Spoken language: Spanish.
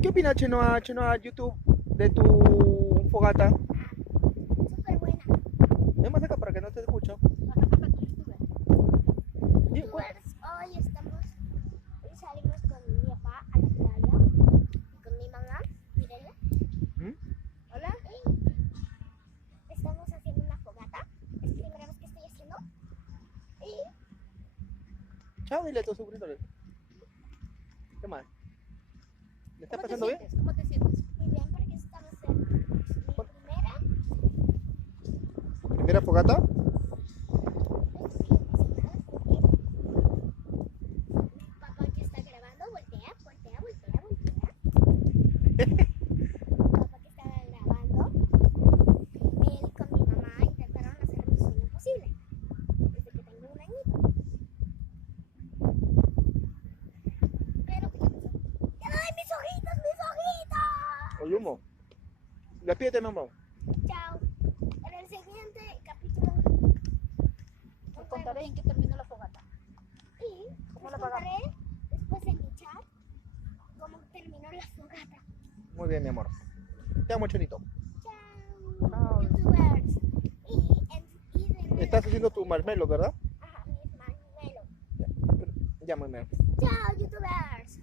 ¿Qué opinas, Chenoa, YouTube de tu fogata? Súper buena. Es más acá para que no te escucho. Y, Youtubers, hoy salimos con mi papá a la playa y con mi mamá, mírenla. ¿Mm? Hola. Y estamos haciendo una fogata. Es la primera vez que estoy haciendo. Y Chao, dile a tus suscriptores. ¿Qué más? ¿Le está ¿Cómo te pasando bien? sientes? ¿Cómo te sientes? muy bien, porque estamos en mi primera. ¿Primera fogata? Estoy emocionada porque mi papá que está grabando, voltea. Mi papá que estaba grabando, él con mi mamá intentaron hacer mi sueño posible desde que tengo un añito. Pero ¿qué pasó? ¡Ay, mis ojitos, mis ojitos! ¿O humo? Despídete, mamá. Chao. En el siguiente capítulo Te contaré en qué terminó la fogata. y ¿Cómo les la pagamos? contaré después en mi chat cómo terminó la fogata. Muy bien, mi amor. Te amo, Chenito. Chao, Chao. youtubers. Y denle Estás like. haciendo tu marmelo, ¿verdad? Ajá, mis marshmallows. Ya, muy bien. Chao, youtubers.